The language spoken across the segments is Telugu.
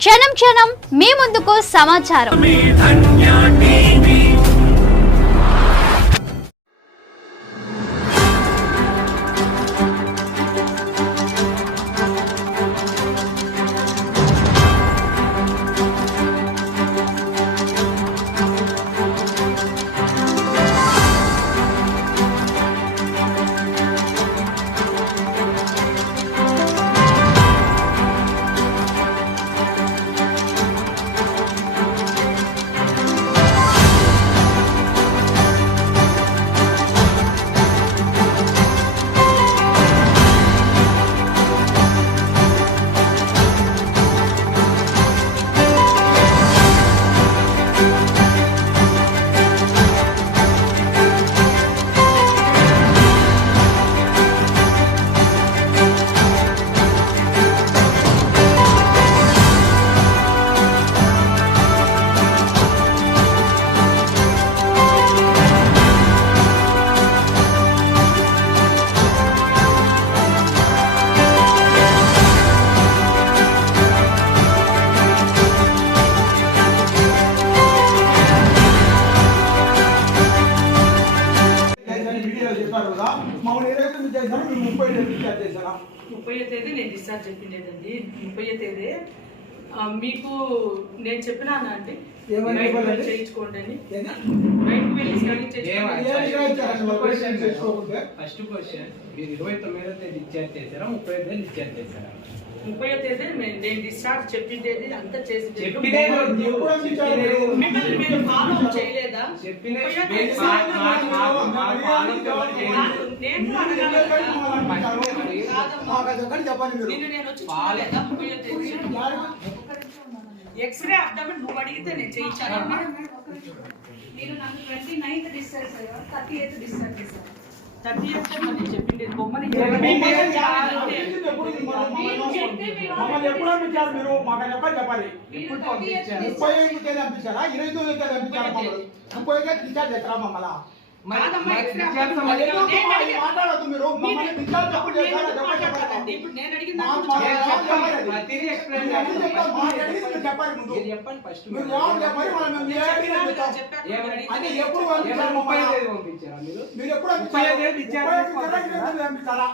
క్షణం క్షణం మీ ముందుకు సమాచారం. ముప్పై తేదీ నేను డిశ్చార్జ్ చెప్పిండేదండి. 30వ తేదీ మీకు నేను చెప్పినాను అండి, చేయించుకోండి అని. బయటకు వెళ్ళి స్కానింగ్ ఫస్ట్ క్వశ్చన్, మీరు 29వ తేదీ డిశ్చార్జ్ చేశారా, 30వ తేదీ డిశ్చార్జ్ చేశారా? 30వ తేదీ నేను డిశ్చార్జ్ చెప్పిండేది అంతా చేసి ఫాలో చేయలేదా? నిన్ను నేను వచ్చి చూడలేదా? 30వ తేదీ ఎక్స్రే అబ్డామిన్ నువ్వు అడిగితే నేను చేయించాను. మీరు నన్ను 29th డిశ్చార్జ్ అయ్యారు, 30th డిశ్చార్జ్ చేశారు. 30th మళ్ళీ చెప్పింది బొమ్మని మాట్లాడదు మీరు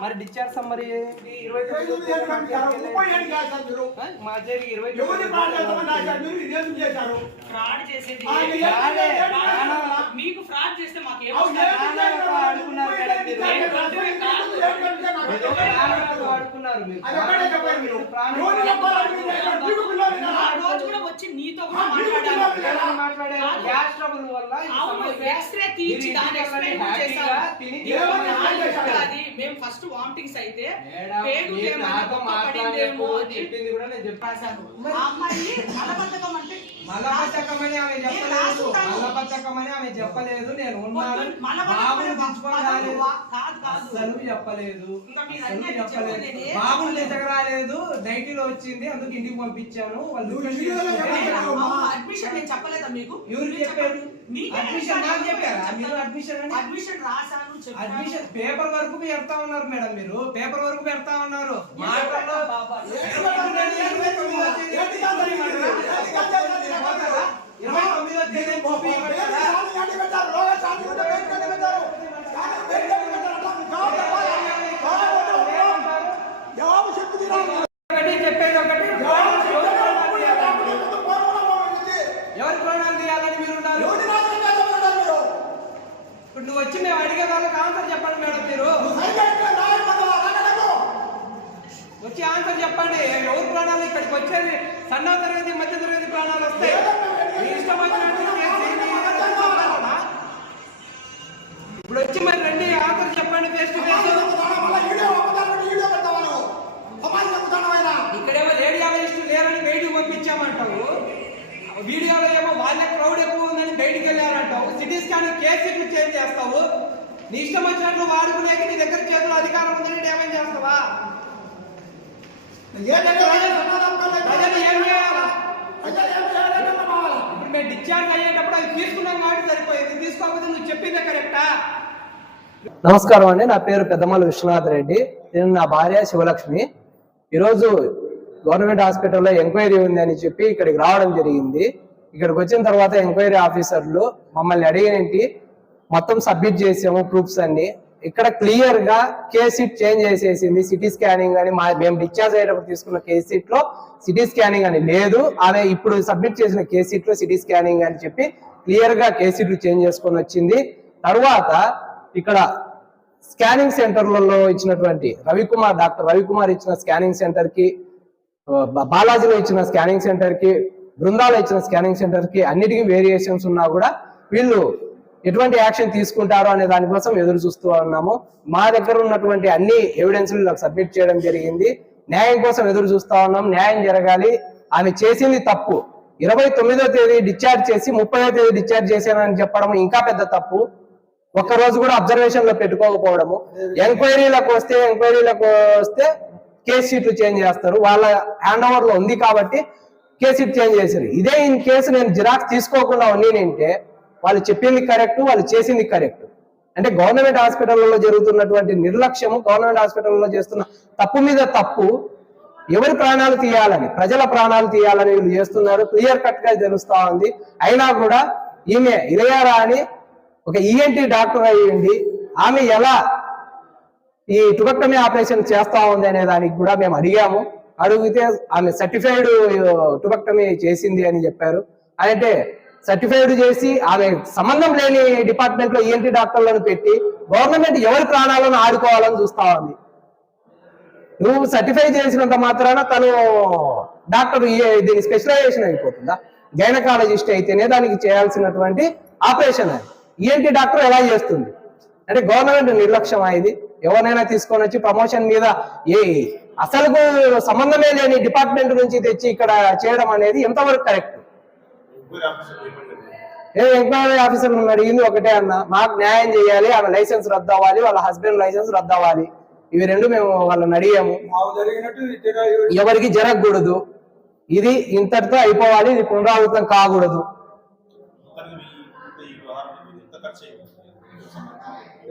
మరి డిశ్చార్జ్ సమ్మరీ ఫ్రాడ్ చేసేది మీకు ఫ్రాడ్ చేస్తే మాకు రోజు కూడా వచ్చి నీతో కూడా ఎక్స్రే తీర్చి దాని ఎక్స్ప్లెయిన్ చేసాము. మేము ఫస్ట్ వామిటింగ్స్ అయితే చెప్పింది కూడా నేను చెప్పాను. అమ్మాయి మలబద్ధకం అంటే మలబద్ధకమని ఆమె చెప్పలేదు, మలబద్ధకమని ఆమె చెప్పలేదు. నేను ఉన్నాను అసలు చెప్పలేదు, బాబుని తీసుకురాలేదు, నైటీలో వచ్చింది, అందుకు ఇంటికి పంపించాను. వాళ్ళు అడ్మిషన్ నేను చెప్పలేదా మీకు? ఎవరు చెప్పారు? అడ్మిషన్ నాకు చెప్పారా? మీరు అడ్మిషన్ రాశాను. అడ్మిషన్ పేపర్ వరకు పెడతా ఉన్నారు మేడం, మీరు పేపర్ వరకు పెడతా ఉన్నారు. మాటల్లో చెప్పేది ఒకటి, ఎవరి ప్రాణాలు తీయాలని మీరు ఉండాలి. ఇప్పుడు నువ్వు వచ్చి మేము అడిగే వాళ్ళకి ఆన్సర్ చెప్పండి మేడం. మీరు వచ్చి ఆన్సర్ చెప్పండి. ఎవరి ప్రాణాలు ఇక్కడికి వచ్చేది సన్న తరగతి మధ్య తరగతి ప్రాణాలు వస్తాయి. ఇప్పుడు వచ్చి మరి రండి, ఆన్సర్ చెప్పండి ఫేస్ టు ఫేస్. ఇక్కడేమో రేడియాలజిస్టు లేరని బయటకు పంపించామంటావు, వీడియోలో ఏమో వాళ్ళ క్రౌడ్ ఎక్కువ ఉందని బయటికి వెళ్ళారంటావు, సిటీ స్కాన్ కేసీట్లు చేంజ్ చేస్తావు, నీ ఇష్టం వచ్చినట్లు వాడుకునేకి నీ దగ్గర చేతులు అధికారం ఉందని డ్యామేజ్ చేస్తావా? ప్రజలు ఏం చేయాలా? ఇప్పుడు మేము డిశ్చార్జ్ అయ్యేటప్పుడు అది తీసుకున్నాం కాబట్టి సరిపోయింది, తీసుకోకపోతే నువ్వు చెప్పిందే కరెక్టా? నమస్కారం అండి, నా పేరు పెద్దమల్లి విశ్వనాథ్ రెడ్డి. నేను నా భార్య శివలక్ష్మి. ఈరోజు గవర్నమెంట్ హాస్పిటల్లో ఎంక్వైరీ ఉంది అని చెప్పి ఇక్కడికి రావడం జరిగింది. ఇక్కడికి వచ్చిన తర్వాత ఎంక్వైరీ ఆఫీసర్లు మమ్మల్ని అడిగినట్టు మొత్తం సబ్మిట్ చేసాము ప్రూఫ్స్ అన్ని. ఇక్కడ క్లియర్ గా కేస్ షీట్ చేంజ్ చేసేసింది. సిటీ స్కానింగ్ అని మేము డిశ్చార్జ్ అయ్యేటప్పుడు తీసుకున్న కేస్ షీట్ లో సిటీ స్కానింగ్ అని లేదు. ఆమె ఇప్పుడు సబ్మిట్ చేసిన కేస్ షీట్ లో సిటీ స్కానింగ్ అని చెప్పి క్లియర్ గా కేస్ షీట్లు చేంజ్ చేసుకొని వచ్చింది. తర్వాత ఇక్కడ స్కానింగ్ సెంటర్లలో ఇచ్చినటువంటి డాక్టర్ రవికుమార్ ఇచ్చిన స్కానింగ్ సెంటర్ కి, బాలాజీలో ఇచ్చిన స్కానింగ్ సెంటర్ కి, బృందాలో ఇచ్చిన స్కానింగ్ సెంటర్ కి అన్నిటికీ వేరియేషన్స్ ఉన్నా కూడా వీళ్ళు ఎటువంటి యాక్షన్ తీసుకుంటారో అనే దానికోసం ఎదురు చూస్తూ ఉన్నాము. మా దగ్గర ఉన్నటువంటి అన్ని ఎవిడెన్స్లు సబ్మిట్ చేయడం జరిగింది. న్యాయం కోసం ఎదురు చూస్తా ఉన్నాం. న్యాయం జరగాలి. ఆమె చేసింది తప్పు. 29వ తేదీ డిశ్చార్జ్ చేసి 30వ తేదీ డిశ్చార్జ్ చేశానని చెప్పడం ఇంకా పెద్ద తప్పు. ఒక్కరోజు కూడా అబ్జర్వేషన్ లో పెట్టుకోకపోవడము. ఎంక్వైరీలకు వస్తే కేస్ షీట్లు చేంజ్ చేస్తారు. వాళ్ళ హ్యాండ్ ఓవర్ లో ఉంది కాబట్టి కేస్ షీట్ చేంజ్ చేశారు. ఇదే ఇన్ కేసు నేను జిరాక్స్ తీసుకోకుండా ఉన్నింటే వాళ్ళు చెప్పింది కరెక్ట్, వాళ్ళు చేసింది కరెక్ట్. అంటే గవర్నమెంట్ హాస్పిటల్లో జరుగుతున్నటువంటి నిర్లక్ష్యము, గవర్నమెంట్ హాస్పిటల్లో చేస్తున్న తప్పు మీద తప్పు, ఎవరి ప్రాణాలు తీయాలని, ప్రజల ప్రాణాలు తీయాలని వీళ్ళు చేస్తున్నారు. క్లియర్ కట్ గా తెలుస్తా ఉంది. అయినా కూడా ఈమె ఇలయారా అని ఒక ఈఎన్టీ డాక్టర్ అయ్యింది, ఆమె ఎలా ఈ టుబెక్టమీ ఆపరేషన్ చేస్తా ఉంది అనే దానికి కూడా మేము అడిగితే ఆమె సర్టిఫైడ్ టుబెక్టమీ చేసింది అని చెప్పారు. అంటే సర్టిఫైడ్ చేసి ఆమె సంబంధం లేని డిపార్ట్మెంట్ లో ఈఎన్టీ డాక్టర్లను పెట్టి గవర్నమెంట్ ఎవరి ప్రాణాలను ఆడుకోవాలని చూస్తా ఉంది. నువ్వు సర్టిఫై చేసినంత మాత్రాన తను డాక్టర్ దీని స్పెషలైజేషన్ అయిపోతుందా? గైనకాలజిస్ట్ అయితేనే దానికి చేయాల్సినటువంటి ఆపరేషన్ అది ఈఎన్టీ డాక్టర్ ఎలా చేస్తుంది? అంటే గవర్నమెంట్ నిర్లక్ష్యం ఇది. ఎవరినైనా తీసుకొని వచ్చి ప్రమోషన్ మీద అసలు సంబంధమే లేని డిపార్ట్మెంట్ నుంచి తెచ్చి ఇక్కడ చేయడం అనేది ఎంతవరకు కరెక్ట్? ఎంక్వైరీ ఆఫీసర్ అడిగింది ఒకటే అన్న, మాకు న్యాయం చేయాలి, ఆమె లైసెన్స్ రద్దు అవ్వాలి, వాళ్ళ హస్బెండ్ లైసెన్స్ రద్దు అవ్వాలి. ఇవి రెండు మేము వాళ్ళని అడిగాము. ఎవరికి జరగకూడదు, ఇది ఇంతటితో అయిపోవాలి, ఇది పునరావృతం కాకూడదు.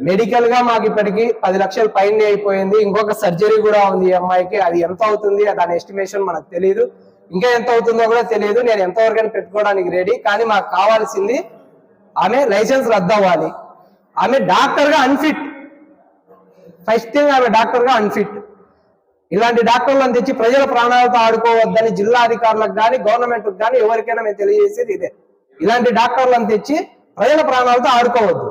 మెడికల్ గా మాకు ఇప్పటికి 10 లక్షల పైన అయిపోయింది. ఇంకొక సర్జరీ కూడా ఉంది ఈ అమ్మాయికి. అది ఎంత అవుతుంది దాని ఎస్టిమేషన్ మనకు తెలియదు. ఇంకా ఎంత అవుతుందో కూడా తెలియదు. నేను ఎంతవరకు పెట్టుకోవడానికి రెడీ. కానీ మాకు కావాల్సింది ఆమె లైసెన్స్ రద్దు అవ్వాలి. ఆమె డాక్టర్ గా అన్ఫిట్. ఫస్ట్ థింగ్ ఆమె డాక్టర్ గా అన్ఫిట్. ఇలాంటి డాక్టర్లను తెచ్చి ప్రజల ప్రాణాలతో ఆడుకోవద్దని జిల్లా అధికారులకు కానీ గవర్నమెంట్ కానీ ఎవరికైనా మేము తెలియజేసేది ఇదే. ఇలాంటి డాక్టర్లను తెచ్చి ప్రజల ప్రాణాలతో ఆడుకోవద్దు.